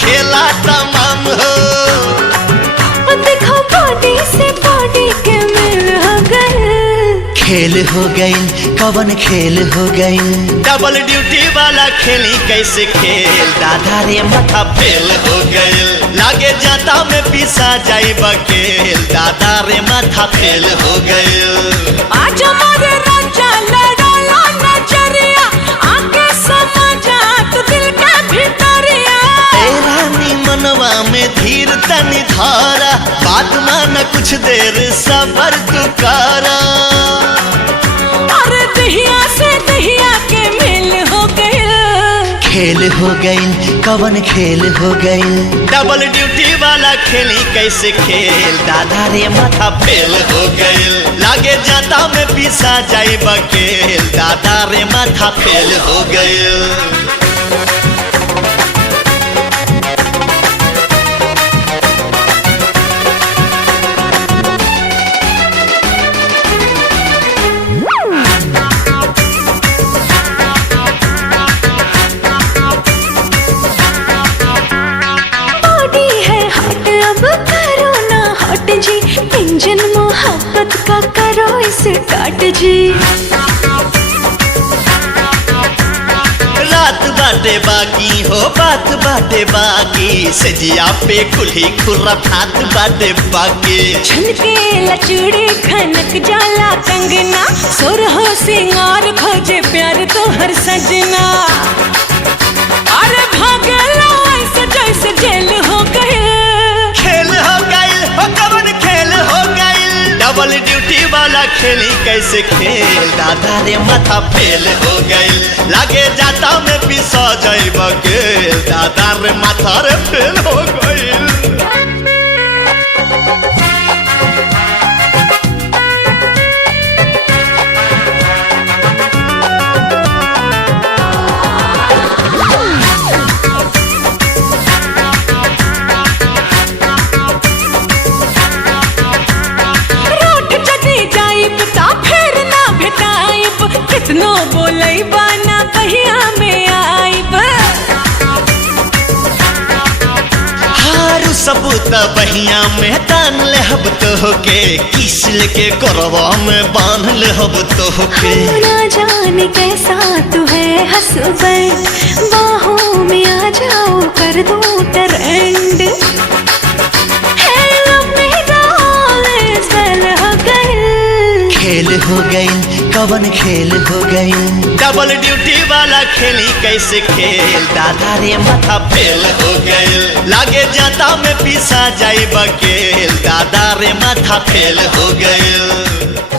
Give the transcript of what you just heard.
खेला तमाम हो। देखो बॉडी से बॉडी के मेल हो गए। खेल हो गई कवन खेल हो गई। डबल ड्यूटी वाला खेली कैसे खेल, दादा रे माथा फेल हो गई। लागे जाता में पिसा जाई बकेल, दादा रे माथा फेल हो गई। आज हमारे राजा लड़ाला नजरिया, आके समझा तू दिल के भीतरिया। रानी मनवा में धीर तनी धारा, बात माना कुछ देर सबर तू करा। अरे दहिया से दहिया के मेल हो गए। खेल हो गई कवन खेल हो गई। डबल ड्यूटी वाला खेली कैसे खेल, दादा रे माथा फेल हो गई। लागे जाता में पिसा जाई बकेल, दादा रे माथा फेल हो गई। जी इंजन मोहब्बत का करो इसे काट जी। रात बाटे बाकी हो बात बाटे बाकी, सजिया पे कुल्ही खुर्रा भात बाटे बाकी। छनके लचूड़ी खनक जाला कंगना, सुर हो सिंगार खोजे प्यार तो हर सजना। अरे भागला ऐसे जैसे जेल हो गए। खेल हो गई हो कवन खेल हो गई। डबल ड्यूटी वाला खेली कैसे खेल, दादा रे माथा फेल हो गई। लागे जाता में पिसा जाई बकेल, दादा रे माथा रे फेल हो गई। कितनो बोलई बाना बहिया में आईब। हारू सबूत बहिया में तान ले हब तो होके, किस लेके करवा में बांध ले हब तो होके। ना जाने कैसा तू है हसबैंड, बाहों में आ जाओ कर दो ट्रेंड। खेल हो गई कवन खेल हो गई। डबल ड्यूटी वाला खेली कैसे खेल, दादा रे माथा फेल हो गई। लागे जाता में पिसा जाई बकेल, दादा रे माथा फेल हो गई।